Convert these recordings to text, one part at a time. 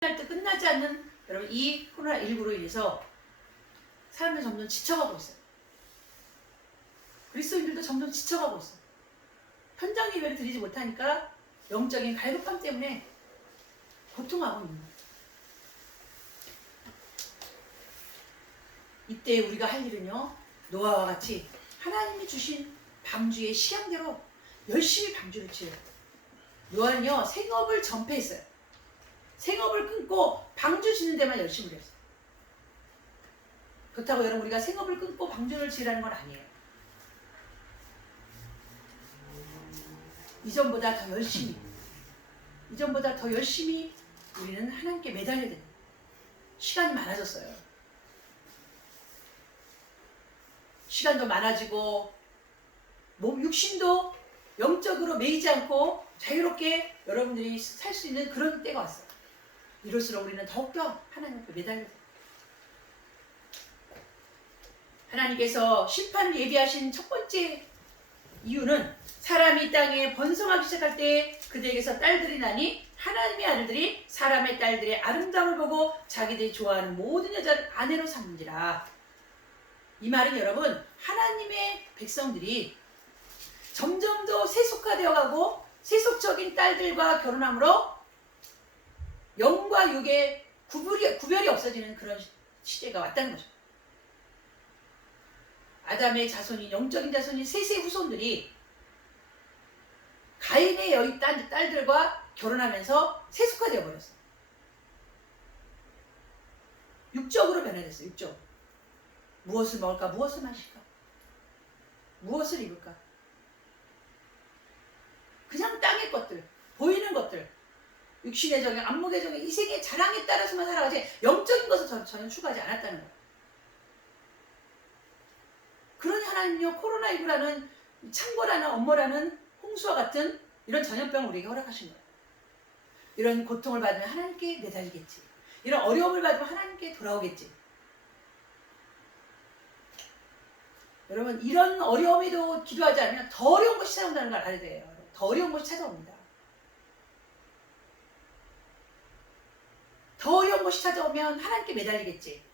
때 끝나지 않는 여러분 이 코로나19로 인해서 사람들이 점점 지쳐가고 있어요. 그리스도인들도 점점 지쳐가고 있어요. 현장 예배를 드리지 못하니까 영적인 갈급함 때문에 고통하고 있는 거예요. 이때 우리가 할 일은요, 노아와 같이 하나님이 주신 방주의 시향대로 열심히 방주를 지어요. 노아는요, 생업을 전폐했어요. 생업을 끊고 방주 짓는 데만 열심히 했어요. 그렇다고 여러분 우리가 생업을 끊고 방주를 지으라는 건 아니에요. 이전보다 더 열심히 우리는 하나님께 매달려야 돼요. 시간이 많아졌어요. 시간도 많아지고 몸 육신도 영적으로 매이지 않고 자유롭게 여러분들이 살 수 있는 그런 때가 왔어요. 이럴수록 우리는 더욱더 하나님께 매달려야 돼요. 하나님께서 심판을 예비하신 첫 번째 이유는 사람이 이 땅에 번성하기 시작할 때 그들에게서 딸들이 나니 하나님의 아들들이 사람의 딸들의 아름다움을 보고 자기들이 좋아하는 모든 여자를 아내로 삼는지라. 이 말은 여러분 하나님의 백성들이 점점 더 세속화되어가고 세속적인 딸들과 결혼함으로 영과 육의 구별이 없어지는 그런 시대가 왔다는 거죠. 아담의 자손인 영적인 자손인 셋의 후손들이 가인의 여인 딸들과 결혼하면서 세속화되어 버렸어요. 육적으로 변화됐어요. 육적. 무엇을 먹을까? 무엇을 마실까? 무엇을 입을까? 그냥 땅의 것들, 보이는 것들, 육신의 정욕, 안목의 정욕, 이생의 자랑에 따라서만 살아가지 영적인 것을 전혀 추구하지 않았다는 거예요. 그러니 하나님이요 코로나19라는 창궐하는 업무라는 홍수와 같은 이런 전염병을 우리에게 허락하신 거예요. 이런 고통을 받으면 하나님께 매달리겠지. 이런 어려움을 받으면 하나님께 돌아오겠지. 여러분 이런 어려움에도 기도하지 않으면 더 어려운 것이 찾아온다는 걸 알아야 돼요. 더 어려운 것이 찾아옵니다. 더 어려운 것이 찾아오면 하나님께 매달리겠지.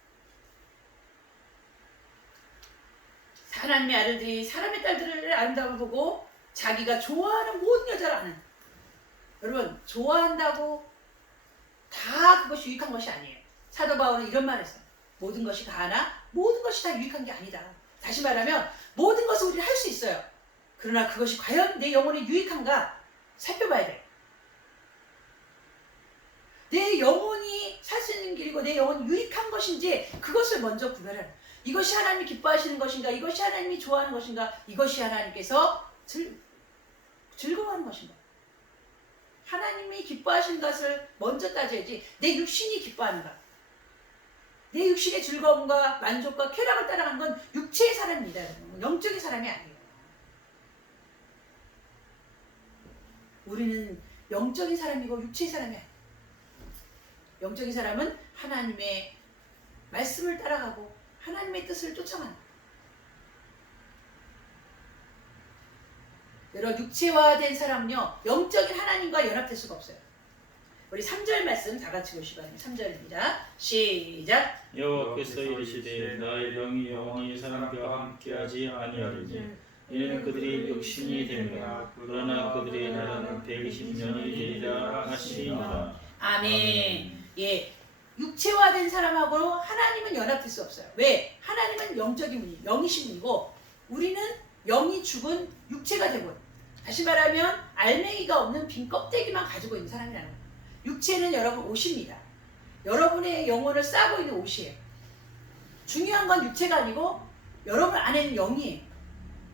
하나님의 아들들이 사람의 딸들을 아름다움을 보고 자기가 좋아하는 모든 여자를 아는. 여러분 좋아한다고 다 그것이 유익한 것이 아니에요. 사도 바울은 이런 말을 했어요. 모든 것이 다 하나 모든 것이 다 유익한 게 아니다. 다시 말하면 모든 것을 우리는 할 수 있어요. 그러나 그것이 과연 내 영혼에 유익한가 살펴봐야 돼요. 내 영혼이 살 수 있는 길이고 내 영혼이 유익한 것인지 그것을 먼저 구별하라. 이것이 하나님이 기뻐하시는 것인가? 이것이 하나님이 좋아하는 것인가? 이것이 하나님께서 즐거워하는 것인가? 하나님이 기뻐하시는 것을 먼저 따져야지 내 육신이 기뻐하는가? 내 육신의 즐거움과 만족과 쾌락을 따라가는 건 육체의 사람입니다. 영적인 사람이 아니에요. 우리는 영적인 사람이고 육체의 사람이 아니에요. 영적인 사람은 하나님의 말씀을 따라가고 하나님의 뜻을 쫓아가는 거예요. 여러분 육체화된 사람은요 영적인 하나님과 연합될 수가 없어요. 우리 3절 말씀 다 같이 보시기 바랍니다. 3절입니다. 시작. 여호와께서 이르시되 너의 영이 영원히 사람과 함께하지 아니하리니 이는 그들이 육신이 되며 그러나 그들의 나라는 120년이 되리라 하시니라. 아멘. 예, 육체화된 사람하고 하나님은 연합될 수 없어요. 왜? 하나님은 영적인 분이 영이신 분이고 우리는 영이 죽은 육체가 되고 다시 말하면 알맹이가 없는 빈 껍데기만 가지고 있는 사람이라는 거예요. 육체는 여러분 옷입니다. 여러분의 영혼을 싸고 있는 옷이에요. 중요한 건 육체가 아니고 여러분 안에는 영이에요.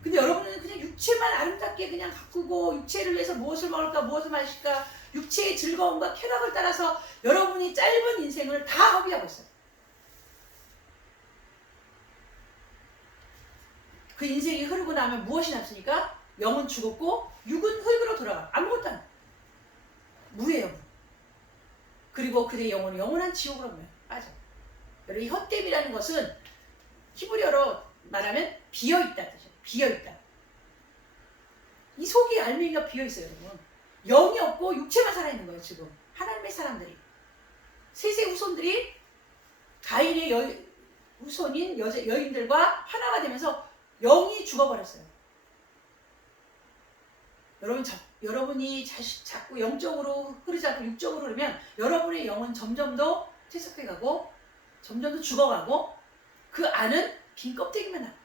근데 여러분은 그냥 육체만 아름답게 그냥 가꾸고 육체를 위해서 무엇을 먹을까 무엇을 마실까 육체의 즐거움과 쾌락을 따라서 여러분이 짧은 인생을 다 허비하고 있어요. 그 인생이 흐르고 나면 무엇이 남습니까? 영은 죽었고 육은 흙으로 돌아가. 아무것도 안. 무예요. 그리고 그의 영혼은 영원한 지옥으로 빠져. 여러분 이 헛됨이라는 것은 히브리어로 말하면 비어있다 뜻이에요. 비어있다. 이 속이 알맹이가 비어있어요. 여러분. 영이 없고 육체만 살아있는 거예요. 지금 하나님의 사람들이. 셋의 후손들이 가인의 후손인 여인들과 하나가 되면서 영이 죽어버렸어요. 여러분이 자꾸 영적으로 흐르지 않고 육적으로 흐르면 여러분의 영은 점점 더 퇴색해가고 점점 더 죽어가고 그 안은 빈 껍데기만 남아요.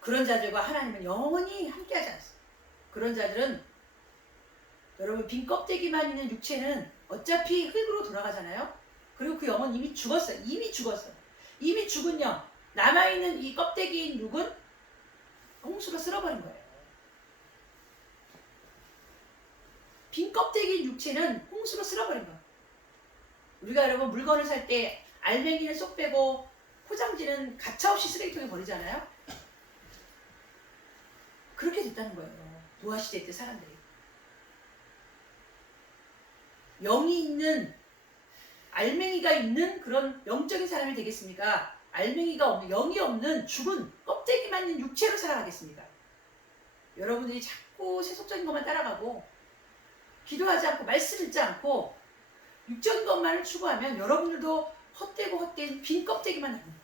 그런 자들과 하나님은 영원히 함께하지 않습니다. 그런 자들은 여러분 빈 껍데기만 있는 육체는 어차피 흙으로 돌아가잖아요. 그리고 그 영은 이미 죽었어요. 이미 죽은 영, 남아있는 이 껍데기인 육은 홍수로 쓸어버린 거예요. 빈 껍데기인 육체는 홍수로 쓸어버린 거예요. 우리가 여러분 물건을 살 때 알맹이는 쏙 빼고 포장지는 가차없이 쓰레기통에 버리잖아요. 그렇게 됐다는 거예요. 노아시대 때 사람들이. 영이 있는, 알맹이가 있는 그런 영적인 사람이 되겠습니까? 알맹이가 없는, 영이 없는 죽은 껍데기만 있는 육체로 살아가겠습니까? 여러분들이 자꾸 세속적인 것만 따라가고 기도하지 않고 말씀 읽지 않고 육적인 것만을 추구하면 여러분들도 헛된 빈 껍데기만 남습니다.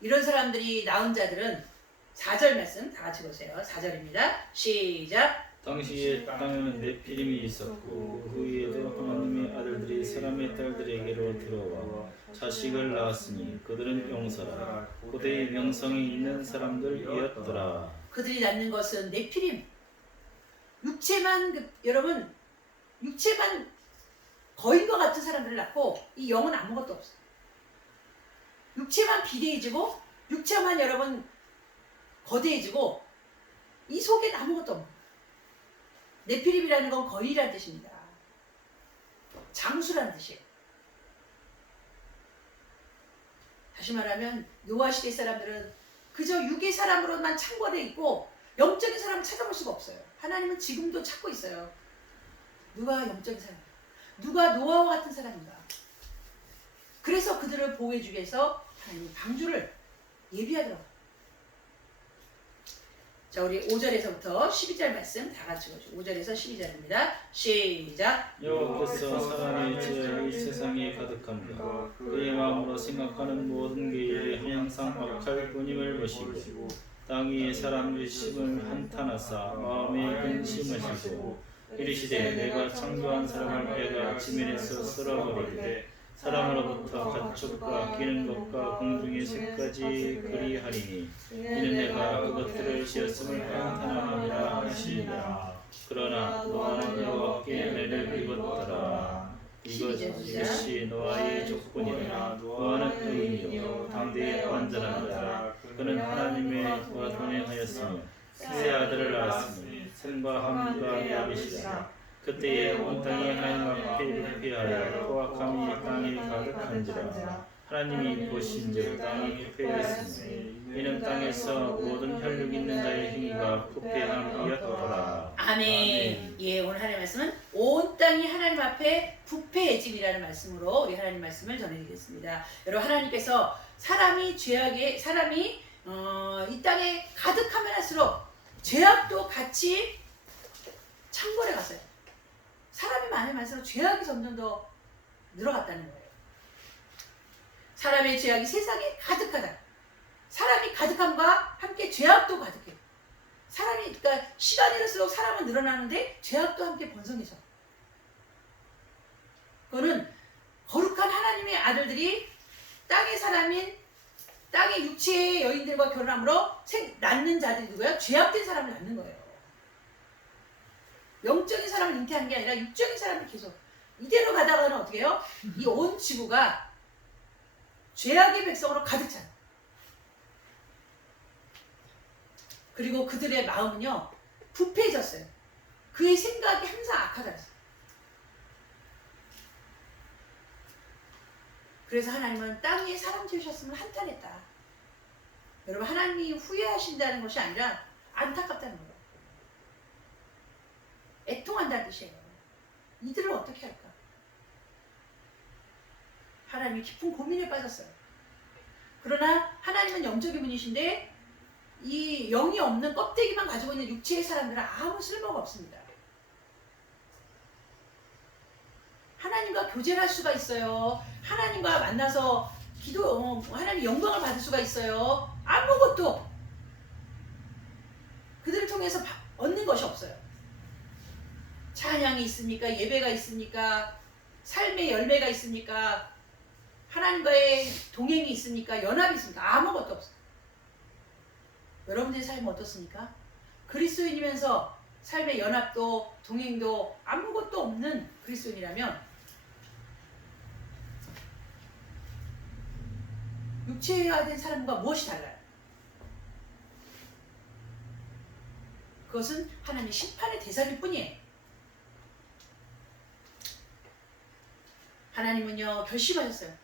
이런 사람들이 낳은 자들은 4절 말씀 다 같이 보세요. 4절입니다. 시작. 당시에 땅에는 네피림이 있었고 그 위에도 하나님의 아들들이 사람의 딸들에게로 들어와 자식을 낳았으니 그들은 용사라 고대의 명성이 있는 사람들이었더라. 그들이 낳는 것은 네피림. 여러분 육체만 거인과 같은 사람들을 낳고 이 영은 아무것도 없어요. 육체만 비대해지고 육체만 여러분 거대해지고 이 속엔 아무것도 없는 거예요. 네피림이라는 건 거인이라는 뜻입니다. 장수라는 뜻이에요. 다시 말하면 노아 시대 사람들은 그저 육의 사람으로만 창궐해 있고 영적인 사람을 찾아볼 수가 없어요. 하나님은 지금도 찾고 있어요. 누가 영적인 사람? 누가 노아와 같은 사람인가? 그래서 그들을 보호해주기 위해서 하나님이 방주를 예비하더라고요. 자, 우리 5절에서부터 12절 말씀 다 같이 보죠. 5절에서 12절입니다. 시작. 여호와께서 사람의 죄악이 세상에 가득함과 그의 마음으로 생각하는 모든 계획이 항상 악할 뿐임을 보시고 땅 위에 사람의 심을 한탄하사 마음에 근심을 하시고 이르시되 내가 창조한 사람을 내가 지면에서 쓸어버리되 사람으로부터 가축과 기는 것과 공중의 새까지 그리하리니 이는 내가 그것들을 지었음을 한탄하느니라 하시니라. 그러나 노아는 여호와께 은혜를 입었더라. 이것이 노아의 조건이라. 노아는 의인이요 당대의 완전한 자라. 그는 하나님과 동행하였으며 세 아들을 낳았으니 셈과 함과 야벳이라. 그때에 온 땅이 하나님 앞에 부패하여 포악함이 땅에 가득한지라. 하나님이 보신즉 땅이 부패했으니 이는 땅에서 모든 혈육 있는 자의 행위가 부패함이었더라. 아멘. 예, 오늘 하나님의 말씀은 온 땅이 하나님 앞에 부패해짐이라는 말씀으로 우리 하나님 말씀을 전해드리겠습니다. 여러분, 하나님께서 사람이 이 땅에 가득하면 할수록 죄악도 같이 창궐해 갔어요. 사람이 많으면 할수록 죄악이 점점 더 늘어갔다는 거예요. 사람의 죄악이 세상에 가득하다. 사람이 가득함과 함께 죄악도 가득해요. 그러니까 시간이 갈수록 사람은 늘어나는데 죄악도 함께 번성해져. 그거는 거룩한 하나님의 아들들이 땅의 육체의 여인들과 결혼함으로 낳는 자들이 누구예요? 죄악된 사람을 낳는 거예요. 영적인 사람을 잉태하는 게 아니라 육적인 사람을 계속 이대로 가다가는 어떻게 해요? 이 온 지구가 죄악의 백성으로 가득 차요. 그리고 그들의 마음은요 부패해졌어요. 그의 생각이 항상 악하다랬어요. 그래서 하나님은 땅 위에 사람 지으셨음을 한탄했다. 여러분, 하나님이 후회하신다는 것이 아니라 안타깝다는 거예요. 애통한다는 뜻이에요. 이들을 어떻게 할까? 하나님이 깊은 고민에 빠졌어요. 그러나 하나님은 영적인 분이신데 이 영이 없는 껍데기만 가지고 있는 육체의 사람들은 아무 쓸모가 없습니다. 하나님과 교제를 할 수가 있어요. 하나님과 만나서 하나님 영광을 받을 수가 있어요. 아무것도 그들을 통해서 얻는 것이 없어요. 찬양이 있습니까? 예배가 있습니까? 삶의 열매가 있습니까? 하나님과의 동행이 있습니까? 연합이 있습니까? 아무것도 없어요. 여러분들의 삶은 어떻습니까? 그리스도인이면서 삶의 연합도 동행도 아무것도 없는 그리스도인이라면 육체화된 사람과 무엇이 달라요? 그것은 하나님의 심판의 대상일 뿐이에요. 하나님은요 결심하셨어요.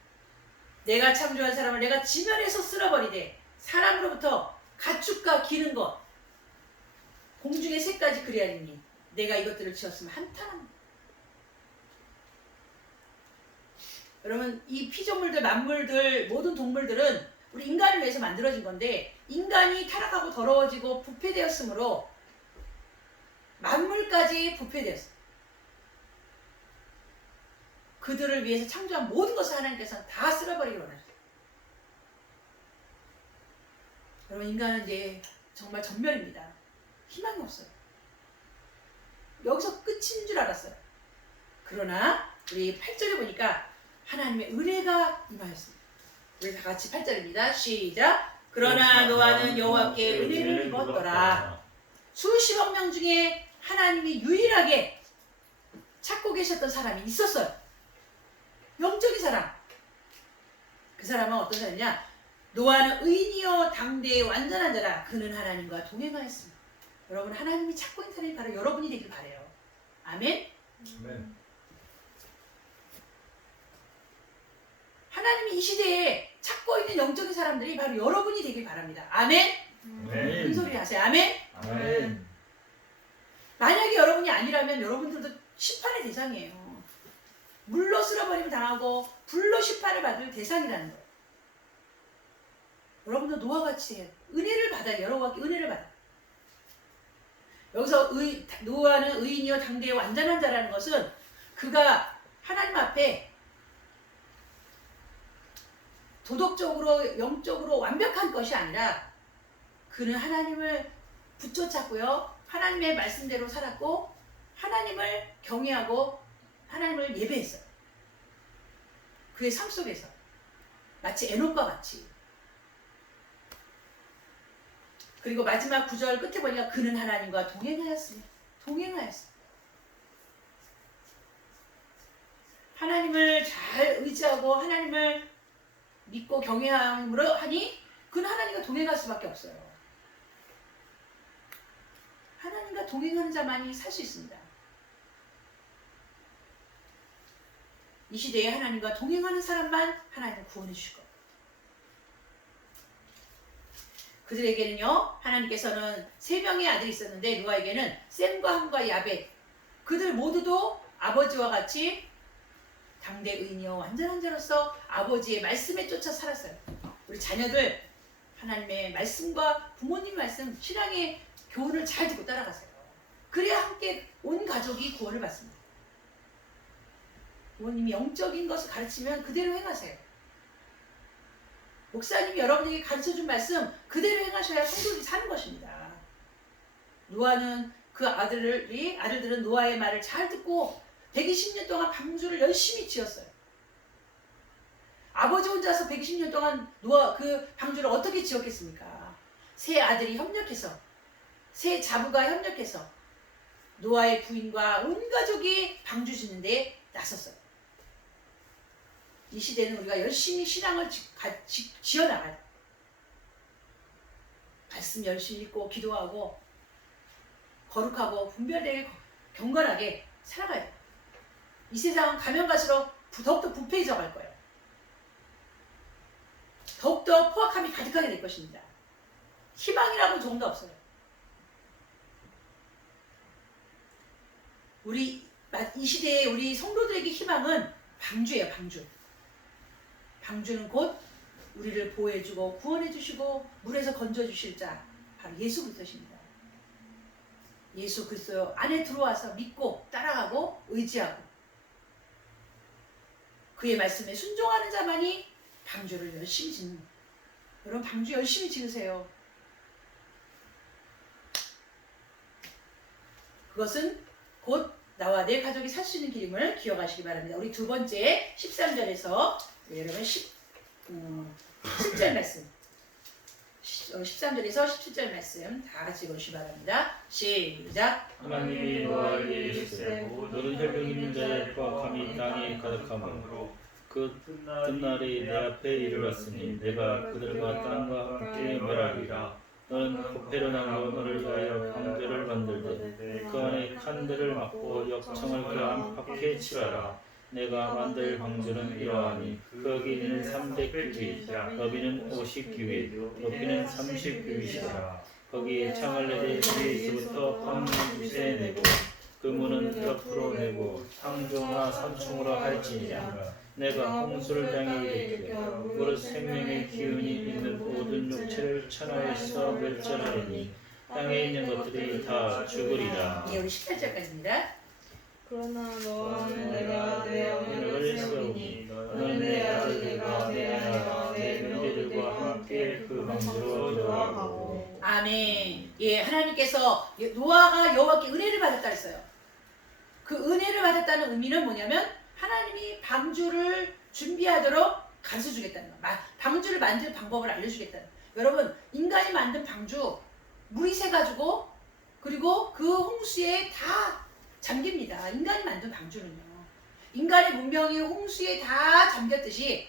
내가 창조한 사람을 내가 지면에서 쓸어버리되 사람으로부터 가축과 기는 것 공중의 새까지 그리하리니 내가 이것들을 지었으면 한탄합니다. 여러분 이 피조물들 만물들 모든 동물들은 우리 인간을 위해서 만들어진 건데 인간이 타락하고 더러워지고 부패되었으므로 만물까지 부패되었어요. 그들을 위해서 창조한 모든 것을 하나님께서는 다 쓸어버리기 원하셨어요. 여러분 인간은 이제 정말 전멸입니다. 희망이 없어요. 여기서 끝인 줄 알았어요. 그러나 우리 8절에 보니까 하나님의 은혜가 임하였습니다. 우리 다 같이 8절입니다. 시작. 그러나 노아는 여호와께 은혜를 입었더라. 수십억 명 중에 하나님이 유일하게 찾고 계셨던 사람이 있었어요. 영적인 사람. 그 사람은 어떤 사람이냐? 노아는 의인이요 당대의 완전한 자라. 그는 하나님과 동행하였습니다. 여러분 하나님이 찾고 있는 사람이 바로 여러분이 되길 바라요. 아멘. 아멘. 하나님이 이 시대에 찾고 있는 영적인 사람들이 바로 여러분이 되길 바랍니다. 아멘. 큰 소리 하세요. 아멘. 아멘. 만약에 여러분이 아니라면 여러분들도 심판의 대상이에요. 물로 쓸어버리면 당하고 불로 심판을 받을 대상이라는 거예요. 여러분도 노아같이 해요. 은혜를 받아요. 여러분께 은혜를 받아요. 여기서 노아는 의인이요 당대의 완전한 자라는 것은 그가 하나님 앞에 도덕적으로 영적으로 완벽한 것이 아니라 그는 하나님을 붙여찾고요. 하나님의 말씀대로 살았고 하나님을 경외하고 하나님을 예배했어요. 그의 삶 속에서 마치 에녹과 같이. 그리고 마지막 9절 끝에 보니까 그는 하나님과 동행하였습니다. 동행하였어요. 하나님을 잘 의지하고 하나님을 믿고 경외함으로 하니 그는 하나님과 동행할 수밖에 없어요. 하나님과 동행하는 자만이 살 수 있습니다. 이 시대에 하나님과 동행하는 사람만 하나님은 구원해 주실 거예요. 그들에게는요 하나님께서는 세 명의 아들이 있었는데 노아에게는 셈과 함과 야벳 그들 모두도 아버지와 같이 당대 의인이요 완전한 자로서 아버지의 말씀에 쫓아 살았어요. 우리 자녀들 하나님의 말씀과 부모님 말씀 신앙의 교훈을 잘 듣고 따라가세요. 그래야 함께 온 가족이 구원을 받습니다. 부모님이 영적인 것을 가르치면 그대로 행하세요. 목사님이 여러분에게 가르쳐준 말씀 그대로 행하셔야 성도들이 사는 것입니다. 노아는 그 아들들은 노아의 말을 잘 듣고 120년 동안 방주를 열심히 지었어요. 아버지 혼자서 120년 동안 노아 그 방주를 어떻게 지었겠습니까? 세 아들이 협력해서 세 자부가 협력해서 노아의 부인과 온 가족이 방주 짓는데 나섰어요. 이 시대는 우리가 열심히 신앙을 지어나가야 돼요. 말씀 열심히 읽고 기도하고 거룩하고 분별되게 경건하게 살아가야 돼요. 이 세상은 가면 갈수록 더욱더 부패해져 갈 거예요. 더욱더 포악함이 가득하게 될 것입니다. 희망이라고 조금도 없어요. 이 시대에 우리 성도들에게 희망은 방주예요. 방주. 방주는 곧 우리를 보호해주고 구원해주시고 물에서 건져주실 자 바로 예수 그리스도십니다. 예수 그리스도 안에 들어와서 믿고 따라가고 의지하고 그의 말씀에 순종하는 자만이 방주를 열심히 짓는. 여러분 방주 열심히 지으세요. 그것은 곧 나와 내 가족이 살 수 있는 길임을 기억하시기 바랍니다. 우리 두 번째 13절에서 여러분 17절 말씀 13절에서 17절 말씀 다 같이 보시기 바랍니다. 시작. 하나님이 너와 이르시되 너는 혈육 있는 자의 포악함이 땅에 가득하므로 그 뜬날이 내 앞에 이르렀으니 내가 그들과 땅과 함께 멸하리라. 너는 코페르나무 너를 위하여 방주를 만들되 그 안에 칸들을 막고 역청을 그 안팎에 칠하라. 내가 만들 방주는 이러하니 그 길이는 300규빗, 너비는 50규빗, 높이는 30규빗이라. 거기에 창을 내되 뒤에서부터 방주에 내고 그 문은 옆으로 내고 상중하 3층으로 할지니라. 내가 홍수를 향해 이르기를 무릇 생명의 기운이 있는 모든 육체를 천하에서 멸절하리니 땅에 있는 것들이 다 죽으리라. 예, 우리 18절까지입니다. 그러나 너는 내가 내 어머니를 어머니를 세우니 세우니 너는 내 아들들과 내 아내와 내 형제들과 함께 그 방주로 들어가고. 아멘. 예, 하나님께서 노아가 여호와께 은혜를 받았다 했어요. 그 은혜를 받았다는 의미는 뭐냐면 하나님이 방주를 준비하도록 가르쳐 주겠다는 거예요. 방주를 만들 방법을 알려주겠다는 거예요. 여러분 인간이 만든 방주 물이 새가지고 그리고 그 홍수에 다 잠깁니다. 인간이 만든 방주는요. 인간의 문명이 홍수에 다 잠겼듯이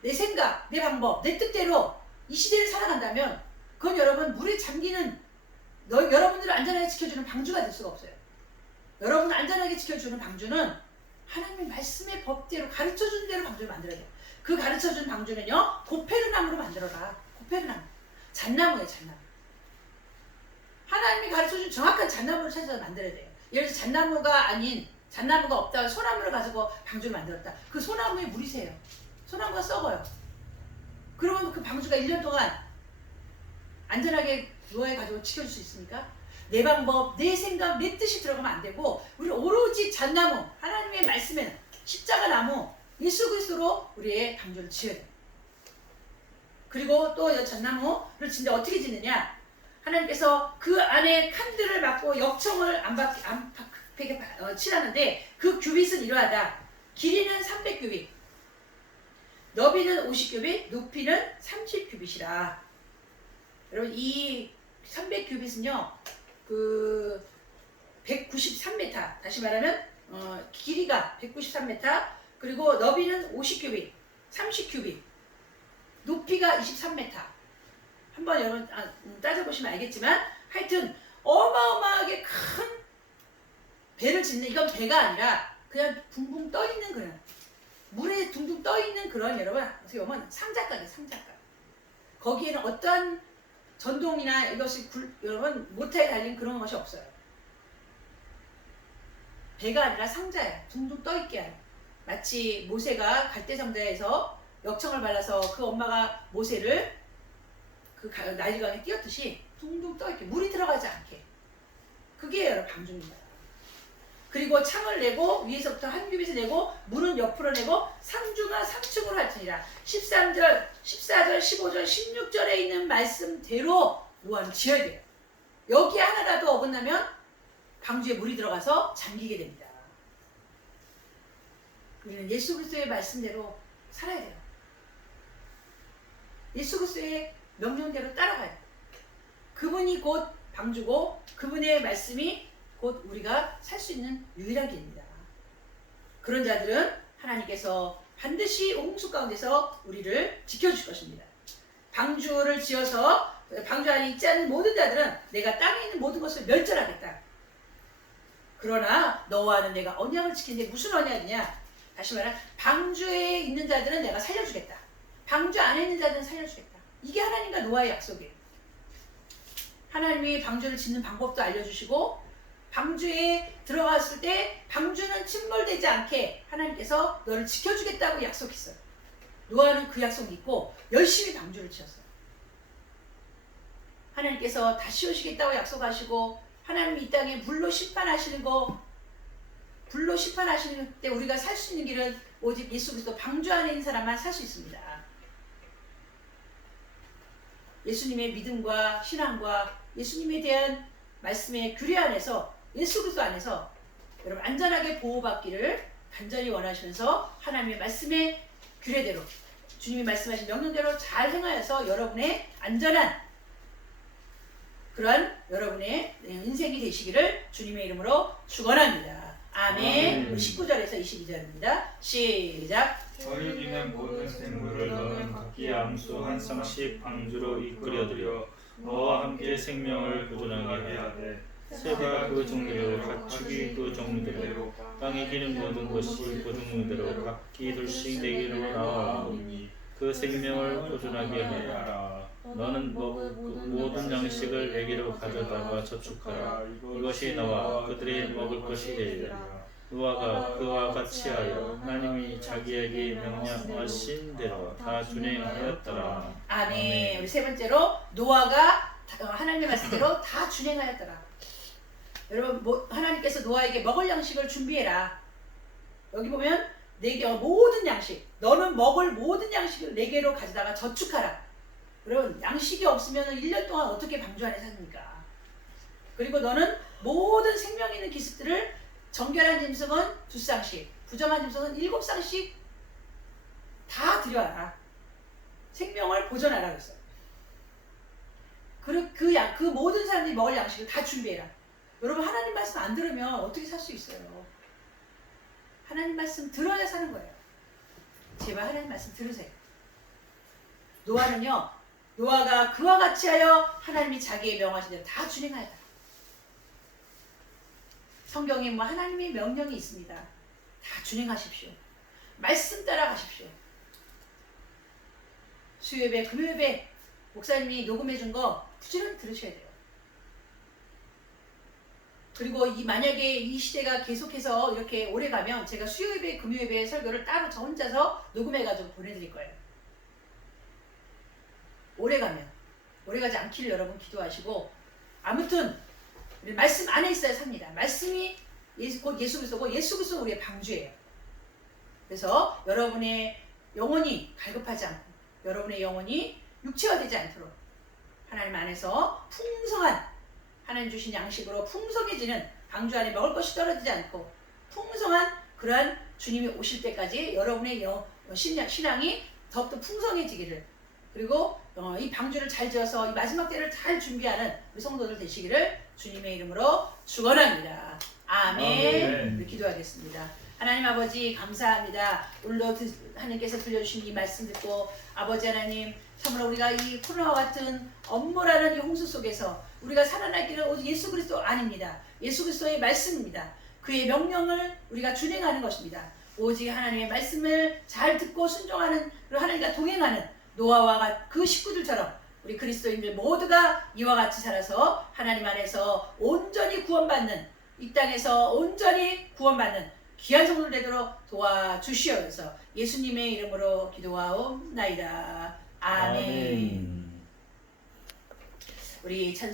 내 생각, 내 방법, 내 뜻대로 이 시대를 살아간다면 그건 여러분 물에 잠기는 여러분들을 안전하게 지켜주는 방주가 될 수가 없어요. 여러분을 안전하게 지켜주는 방주는 하나님의 말씀의 법대로 가르쳐준 대로 방주를 만들어야 돼요. 그 가르쳐준 방주는요. 고페르나무로 만들어라. 고페르나무. 잣나무예요. 잣나무. 하나님이 가르쳐준 정확한 잣나무를 찾아서 만들어야 돼요. 예를 들어서 잣나무가 아닌 잣나무가 없다가 소나무를 가지고 방주를 만들었다. 그 소나무에 물이 새요. 소나무가 썩어요. 그러면 그 방주가 1년 동안 안전하게 노아의 가족을 지켜줄 수 있습니까? 내 방법, 내 생각, 내 뜻이 들어가면 안 되고 우리 오로지 잣나무, 하나님의 말씀에는 십자가 나무, 예수 그리스도로 우리의 방주를 지어야 돼요. 그리고 또 잣나무를 진짜 어떻게 짓느냐? 하나님께서 그 안에 칸들을 막고 역청을 안팎에 칠하는데 그 규빗은 이러하다. 길이는 300규빗, 너비는 50규빗, 높이는 30규빗이라. 여러분 이 300규빗은요, 그 193m, 다시 말하면 길이가 193m, 그리고 너비는 50규빗, 30규빗, 높이가 23m. 한번 여러분 따져보시면 알겠지만 하여튼 어마어마하게 큰 배를 짓는, 이건 배가 아니라 그냥 붕붕 떠있는 그런 물에 둥둥 떠있는 그런, 여러분 어떻게 보면 상자가예요. 상자가. 거기에는 어떠한 전동이나 이것이 여러분 모터에 달린 그런 것이 없어요. 배가 아니라 상자예요. 둥둥 떠있게 해요. 마치 모세가 갈대상자에서 역청을 발라서 그 엄마가 모세를 그 나일강에 띄웠듯이 둥둥 떠있게, 물이 들어가지 않게. 그게 여러분 방주입니다. 그리고 창을 내고 위에서부터 한 규빗을 내고 문은 옆으로 내고 상중하 3층으로 할지니라. 13절, 14절, 15절, 16절에 있는 말씀대로 노아는 지어야 돼요. 여기에 하나라도 어긋나면 방주에 물이 들어가서 잠기게 됩니다. 우리는 예수 그리스도의 말씀대로 살아야 돼요. 예수 그리스도의 명령대로 따라가야 돼요. 그분이 곧 방주고 그분의 말씀이 곧 우리가 살 수 있는 유일한 길입니다. 그런 자들은 하나님께서 반드시 홍수 가운데서 우리를 지켜줄 것입니다. 방주를 지어서 방주 안에 있지 않은 모든 자들은 내가 땅에 있는 모든 것을 멸절하겠다. 그러나 너와는 내가 언약을 지키는데 무슨 언약이냐? 다시 말하면 방주에 있는 자들은 내가 살려주겠다. 방주 안에 있는 자들은 살려주겠다. 이게 하나님과 노아의 약속이에요. 하나님이 방주를 짓는 방법도 알려주시고 방주에 들어갔을 때 방주는 침몰되지 않게 하나님께서 너를 지켜주겠다고 약속했어요. 노아는 그 약속 믿고 열심히 방주를 지었어요. 하나님께서 다시 오시겠다고 약속하시고 하나님이 이 땅에 불로 심판하시는 때 우리가 살 수 있는 길은 오직 예수 그리스도 방주 안에 있는 사람만 살 수 있습니다. 예수님의 믿음과 신앙과 예수님에 대한 말씀의 규례 안에서 예수 그리스도 안에서 여러분 안전하게 보호받기를 간절히 원하시면서 하나님의 말씀의 규례대로 주님이 말씀하신 명령대로 잘 행하여서 여러분의 안전한 그러한 여러분의 인생이 되시기를 주님의 이름으로 축원합니다. 아멘. 19절에서 22절입니다. 시작. 저희는 모든 생물을 너는 각기 암수 한 쌍씩 방주로 이끌어들여 너와 함께 생명을 보존하게 해야 돼. 새가 그 종류대로 가축이 그 종류대로 땅에 기는 모든 것이 그 종류대로 각기 둘씩 내게로 나와오니 그 생명을 보존하게 하라. 너는 모든 양식을 내게로 가져다가 저축하라. 이것이 너와 그들이 먹을 것이 되리라. 노아가 그와 같이 하여 하나님이 자기에게 명령하신 대로 다 준행하였더라. 아멘. 우리 세 번째로 노아가 하나님의 말씀대로 다 준행하였더라. 여러분 하나님께서 노아에게 먹을 양식을 준비해라. 여기 보면 내게 모든 양식 너는 먹을 모든 양식을 내게로 가져다가 저축하라. 여러분 양식이 없으면 1년 동안 어떻게 방주 안에 삽니까? 그리고 너는 모든 생명 있는 기습들을 정결한 짐승은 2쌍씩 부정한 짐승은 7쌍씩 다 들여와라. 생명을 보존하라 그랬어요. 그 모든 사람들이 먹을 양식을 다 준비해라. 여러분 하나님 말씀 안 들으면 어떻게 살 수 있어요? 하나님 말씀 들어야 사는 거예요. 제발 하나님 말씀 들으세요. 노아가 그와 같이 하여 하나님이 자기의 명하신 대로 다 준행하였다. 성경에 하나님의 명령이 있습니다. 다 준행하십시오. 말씀 따라가십시오. 수요예배, 금요예배 목사님이 녹음해 준 거 부지런히 들으셔야 돼요. 그리고 만약에 이 시대가 계속해서 이렇게 오래 가면 제가 수요예배, 금요예배 설교를 따로 저 혼자서 녹음해가지고 보내드릴 거예요. 오래 가지 않기를 여러분 기도하시고 아무튼 우리 말씀 안에 있어야 삽니다. 말씀이 곧 예수 그리스도고 예수 그리스도는 우리의 방주예요. 그래서 여러분의 영혼이 갈급하지 않고 여러분의 영혼이 육체화되지 않도록 하나님 안에서 풍성한 하나님 주신 양식으로 풍성해지는 방주 안에 먹을 것이 떨어지지 않고 풍성한 그러한 주님이 오실 때까지 여러분의 신앙이 더욱더 풍성해지기를 그리고 이 방주를 잘 지어서 이 마지막 때를 잘 준비하는 우리 성도들 되시기를 주님의 이름으로 축원합니다. 아멘. 우리 기도하겠습니다. 하나님 아버지 감사합니다. 오늘도 하나님께서 들려주신 이 말씀 듣고 아버지 하나님 참으로 우리가 이 코로나와 같은 엄몰하는 이 홍수 속에서 우리가 살아날 길은 오직 예수 그리스도 아닙니다. 예수 그리스도의 말씀입니다. 그의 명령을 우리가 준행하는 것입니다. 오직 하나님의 말씀을 잘 듣고 순종하는 그리고 하나님과 동행하는 노아와 그 식구들처럼 우리 그리스도인들 모두가 이와 같이 살아서 하나님 안에서 온전히 구원받는 이 땅에서 온전히 구원받는 귀한 성도들 되도록 도와주시옵소서. 예수님의 이름으로 기도하옵나이다. 아멘. 아멘. 우리 찬